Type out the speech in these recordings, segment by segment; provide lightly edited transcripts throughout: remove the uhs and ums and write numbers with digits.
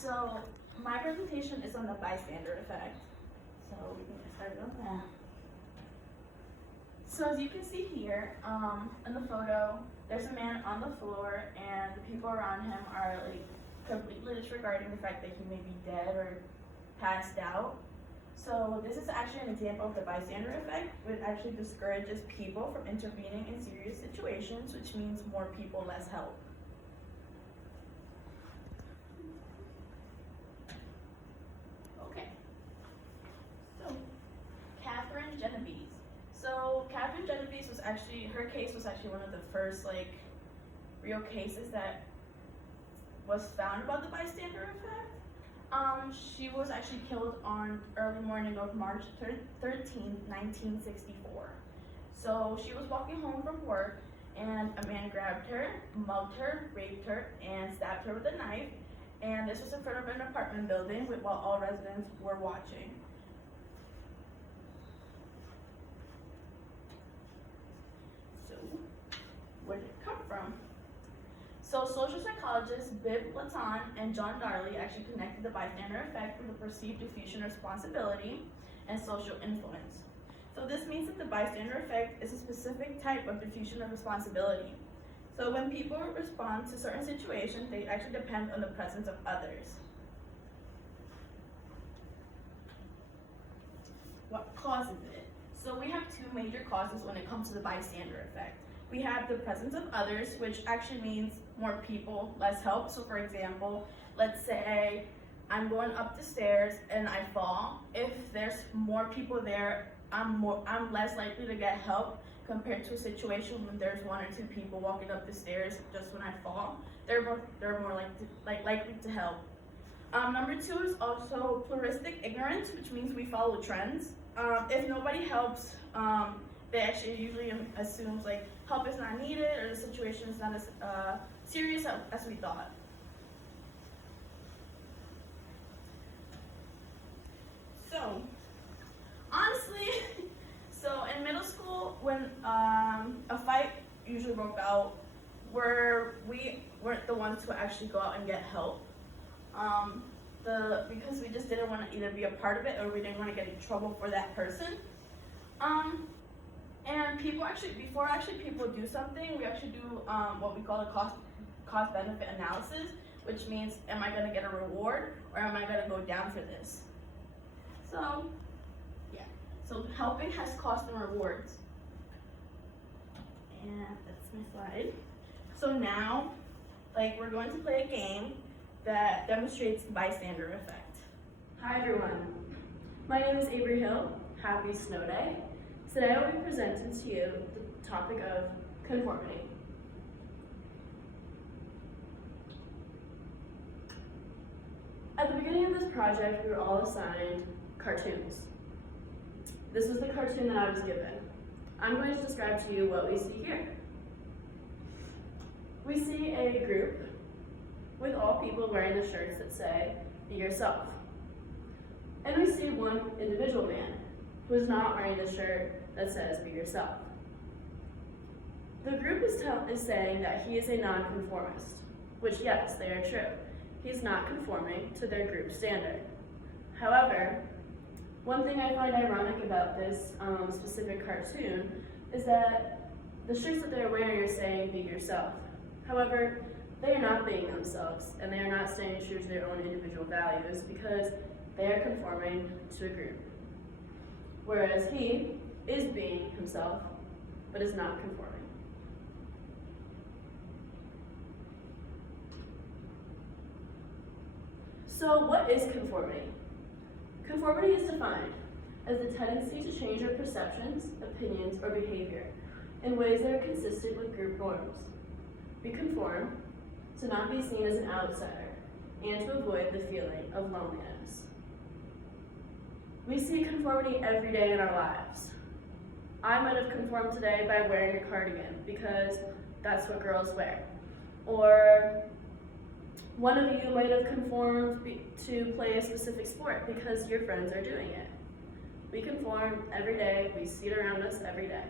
So my presentation is on the bystander effect. So we can get started on that. So as you can see here, in the photo, there's a man on the floor and the people around him are like completely disregarding the fact that he may be dead or passed out. So this is actually an example of the bystander effect, which actually discourages people from intervening in serious situations, which means more people, less help. Okay, so Catherine Genovese. So Catherine Genovese was actually, her case was actually one of the first like real cases that was found about the bystander effect. She was actually killed on early morning of March 13th, 1964. So she was walking home from work and a man grabbed her, mugged her, raped her, and stabbed her with a knife. And this was in front of an apartment building while all residents were watching. So, where did it come from? So social psychologists Bibb Latan and John Darley actually connected the bystander effect with the perceived diffusion of responsibility and social influence. So this means that the bystander effect is a specific type of diffusion of responsibility. So when people respond to certain situations, they actually depend on the presence of others. What causes it? So we have two major causes when it comes to the bystander effect. We have the presence of others, which actually means more people, less help. So for example, let's say I'm going up the stairs and I fall. If there's more people there, I'm less likely to get help compared to a situation when there's one or two people walking up the stairs just when I fall. They're more likely to help. Number two is also pluralistic ignorance, which means we follow trends. If nobody helps, they actually usually assumes like help is not needed or the situation is not as serious as we thought. So, honestly, so in middle school when a fight usually broke out, we weren't the ones who actually go out and get help. Because we just didn't want to either be a part of it or we didn't want to get in trouble for that person. And people actually, before people do something, we actually do what we call a cost-benefit analysis, which means, am I going to get a reward or am I going to go down for this? So, yeah. So helping has costs and rewards. And that's my slide. So now, we're going to play a game that demonstrates the bystander effect. Hi everyone, my name is Avery Hill. Happy snow day. Today I will be presenting to you the topic of conformity. At the beginning of this project, we were all assigned cartoons. This was the cartoon that I was given. I'm going to describe to you what we see here. We see a group with all people wearing the shirts that say, "Be yourself." And we see one individual man who is not wearing the shirt that says, "Be yourself." The group is saying that he is a nonconformist, which yes, they are true. He's not conforming to their group standard. However, one thing I find ironic about this specific cartoon is that the shirts that they're wearing are saying, "Be yourself." However, they are not being themselves, and they are not staying true to their own individual values because they are conforming to a group. Whereas he is being himself, but is not conforming. So what is conformity? Conformity is defined as the tendency to change our perceptions, opinions, or behavior in ways that are consistent with group norms. We conform to not be seen as an outsider and to avoid the feeling of loneliness. We see conformity every day in our lives. I might have conformed today by wearing a cardigan because that's what girls wear. Or one of you might have conformed to play a specific sport because your friends are doing it. We conform every day, we see it around us every day.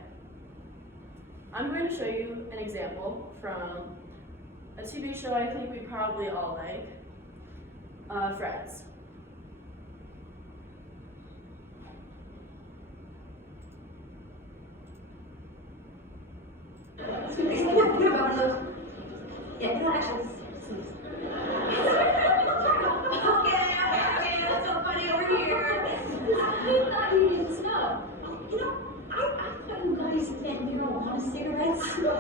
I'm going to show you an example from a TV show I think we probably all like. friends. Yeah, no, actually, okay, that's so funny over here. I thought you didn't know. You know, I thought you guys didn't hear a lot of cigarettes. You know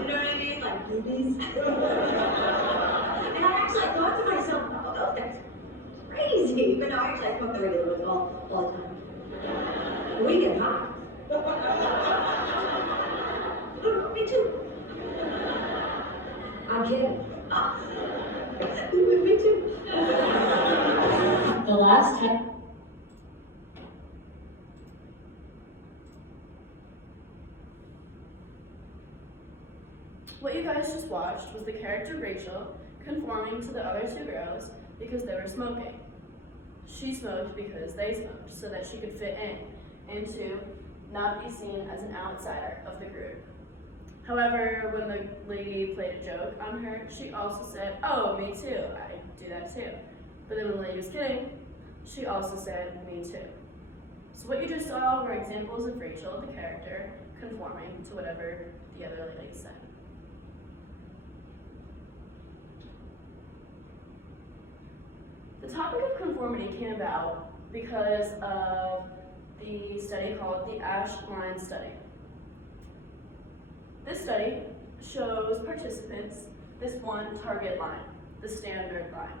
what I mean? Like babies. And I actually thought to myself, oh, those guys are crazy. But no, actually, I smoke the regular ones all the time. We get high. Me too. I'm kidding. Me too. The last time. What you guys just watched was the character Rachel conforming to the other two girls because they were smoking. She smoked because they smoked so that she could fit in and to not be seen as an outsider of the group. However, when the lady played a joke on her, she also said, "Oh, me too, I do that too." But then when the lady was kidding, she also said, "Me too." So what you just saw were examples of Rachel, the character, conforming to whatever the other lady said. The topic of conformity came about because of the study called the Ash Line Study. This study shows participants this one target line, the standard line.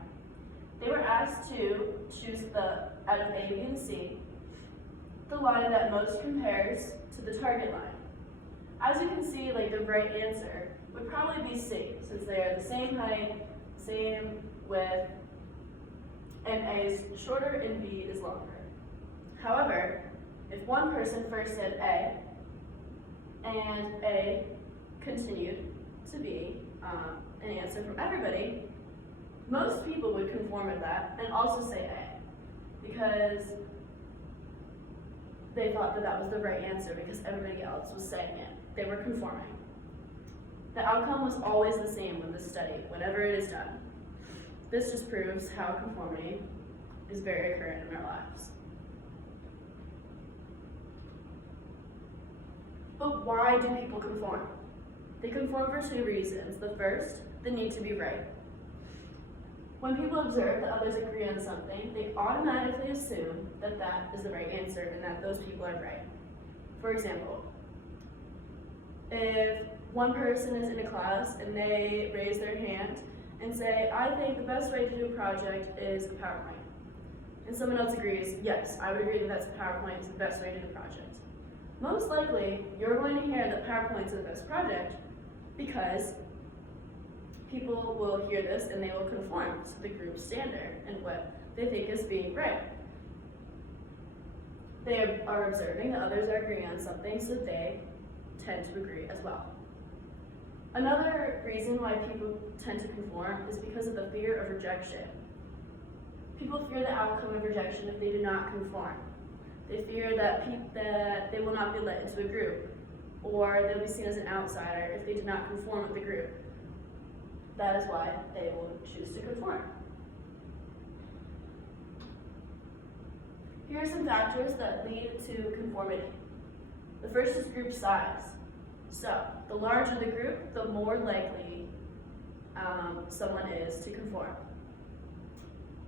They were asked to choose out of A, B, and C, the line that most compares to the target line. As you can see, like the right answer would probably be C, since they are the same height, same width, and A is shorter and B is longer. However, if one person first said A, and A continued to be an answer from everybody, most people would conform with that and also say A, because they thought that that was the right answer because everybody else was saying it. They were conforming. The outcome was always the same with this study, whenever it is done. This just proves how conformity is very current in our lives. But why do people conform? They conform for two reasons. The first, the need to be right. When people observe that others agree on something, they automatically assume that that is the right answer and that those people are right. For example, if one person is in a class and they raise their hand and say, "I think the best way to do a project is a PowerPoint," and someone else agrees, "Yes, I would agree that that's PowerPoint is the best way to do the project," most likely you're going to hear that PowerPoint is the best project because people will hear this and they will conform to the group standard and what they think is being right. They are observing that others are agreeing on something, so they tend to agree as well. Another reason why people tend to conform is because of the fear of rejection. People fear the outcome of rejection if they do not conform. They fear that they will not be let into a group, or they'll be seen as an outsider if they do not conform with the group. That is why they will choose to conform. Here are some factors that lead to conformity. The first is group size. So, the larger the group, the more likely someone is to conform.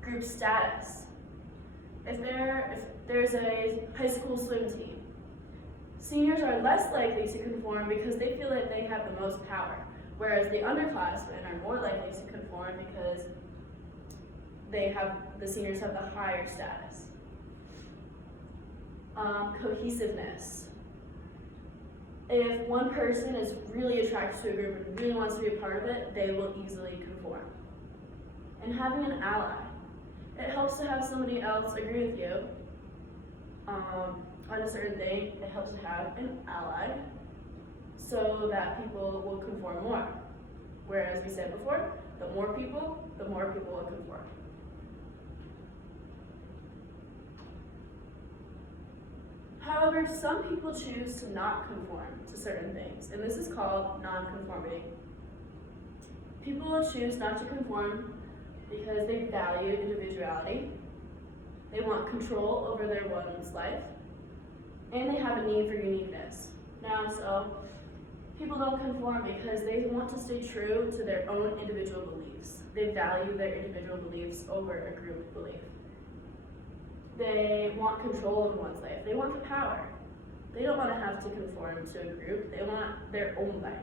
Group status. If there's a high school swim team, seniors are less likely to conform because they feel that they have the most power, whereas the underclassmen are more likely to conform because the seniors have the higher status. Cohesiveness. If one person is really attracted to a group and really wants to be a part of it, they will easily conform. And having an ally. It helps to have somebody else agree with you on a certain thing. It helps to have an ally so that people will conform more. Whereas we said before, the more people will conform. However, some people choose to not conform to certain things, and this is called non-conformity. People will choose not to conform because they value individuality, they want control over their one's life, and they have a need for uniqueness. Now, so people don't conform because they want to stay true to their own individual beliefs. They value their individual beliefs over a group belief. They want control of one's life. They want the power. They don't want to have to conform to a group. They want their own life.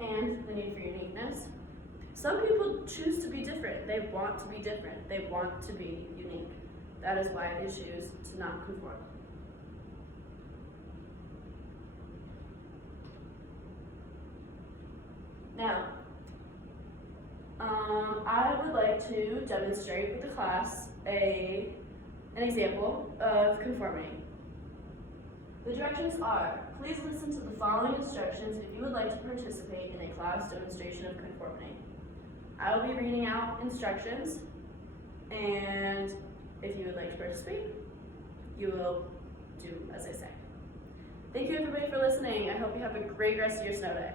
And the need for uniqueness. Some people choose to be different. They want to be different. They want to be unique. That is why they choose to not conform. Now, I would like to demonstrate with the class an example of conformity. The directions are, please listen to the following instructions if you would like to participate in a class demonstration of conformity. I will be reading out instructions, and if you would like to participate, you will do as I say. Thank you everybody for listening. I hope you have a great rest of your snow day.